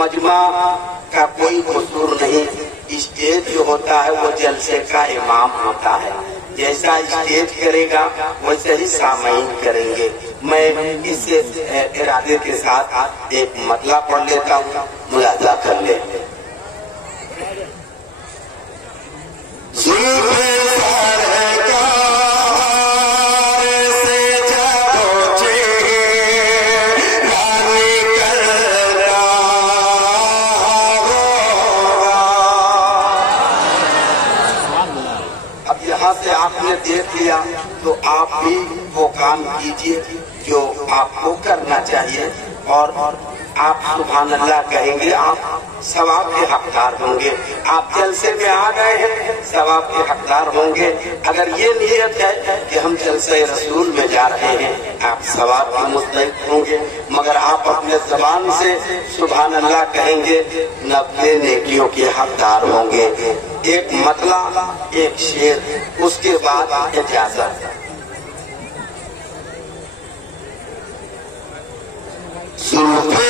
मजमा का कोई कसूर नहीं। स्टेज जो होता है वो जलसे का इमाम होता है। जैसा स्टेज करेगा वैसे ही सामईन करेंगे। मैं इस इरादे के साथ एक मतला पढ़ लेता हूँ, मुलाजा कर ले। से आपने देख लिया तो आप भी वो काम कीजिए जो आपको करना चाहिए और आप सुभान अल्लाह कहेंगे, आप सवाब के हकदार होंगे। आप जलसे में आ गए हैं, सवाब के हकदार होंगे। अगर ये नियत है कि हम जलसे रसूल में जा रहे हैं, आप सवाब के मुस्तहिक होंगे। मगर आप अपने जबान से सुभान अल्लाह कहेंगे, 90 नेकियों के हकदार होंगे। एक मतला, एक शेर, उसके बाद इजाजत। सुल्फे